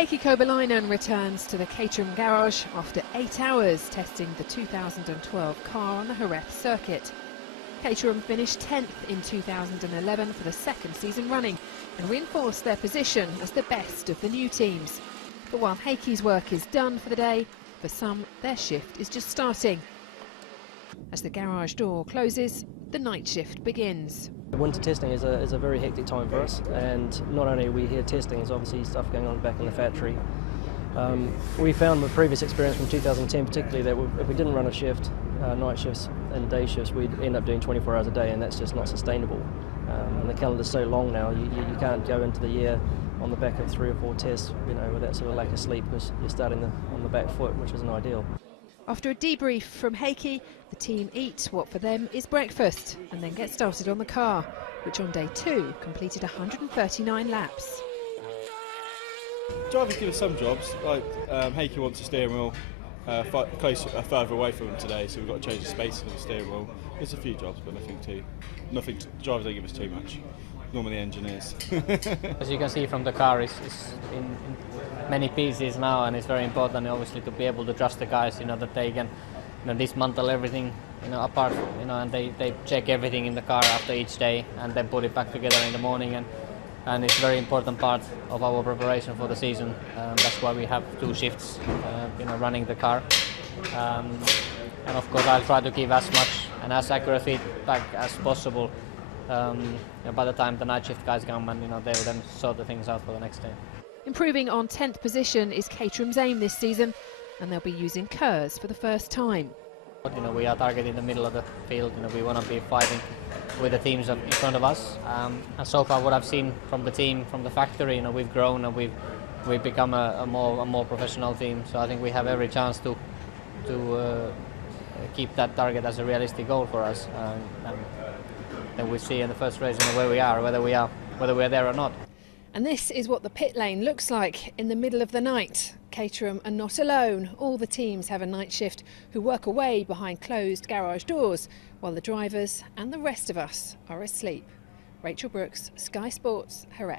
Heikki Kovalainen returns to the Caterham garage after 8 hours testing the 2012 car on the Jerez circuit. Caterham finished 10th in 2011 for the second season running and reinforced their position as the best of the new teams. But while Heikki's work is done for the day, for some their shift is just starting. As the garage door closes, the night shift begins. Winter testing is a very hectic time for us, and not only are we here testing, there's obviously stuff going on back in the factory. We found with previous experience from 2010 particularly that if we didn't run a shift, night shifts and day shifts, we'd end up doing 24 hours a day, and that's just not sustainable. And the calendar's so long now, you can't go into the year on the back of 3 or 4 tests, with that sort of lack of sleep, because you're starting on the back foot, which isn't ideal. After a debrief from Heikki, the team eat what for them is breakfast and then get started on the car, which on day 2 completed 139 laps. Drivers give us some jobs, like Heikki wants a steering wheel further away from him today, so we've got to change the spacing of the steering wheel. There's a few jobs, but nothing. Drivers don't give us too much. Normally engineers. As you can see from the car, it's in many pieces now, and it's very important obviously to be able to trust the guys, that they can dismantle everything apart, and they check everything in the car after each day and then put it back together in the morning, and it's a very important part of our preparation for the season. That's why we have 2 shifts running the car, and of course I'll try to give as much and as accurate feedback as possible by the time the night shift guys come, and they will then sort the things out for the next day. Improving on 10th position is Caterham's aim this season, and they'll be using KERS for the first time. We are targeting the middle of the field. We want to be fighting with the teams in front of us. And so far, what I've seen from the team, from the factory, we've grown and we've become a more professional team. So I think we have every chance to keep that target as a realistic goal for us. And then we see in the first race where we are, whether we're there or not. And this is what the pit lane looks like in the middle of the night. Caterham are not alone. All the teams have a night shift who work away behind closed garage doors, while the drivers and the rest of us are asleep. Rachel Brooks, Sky Sports, Jerez.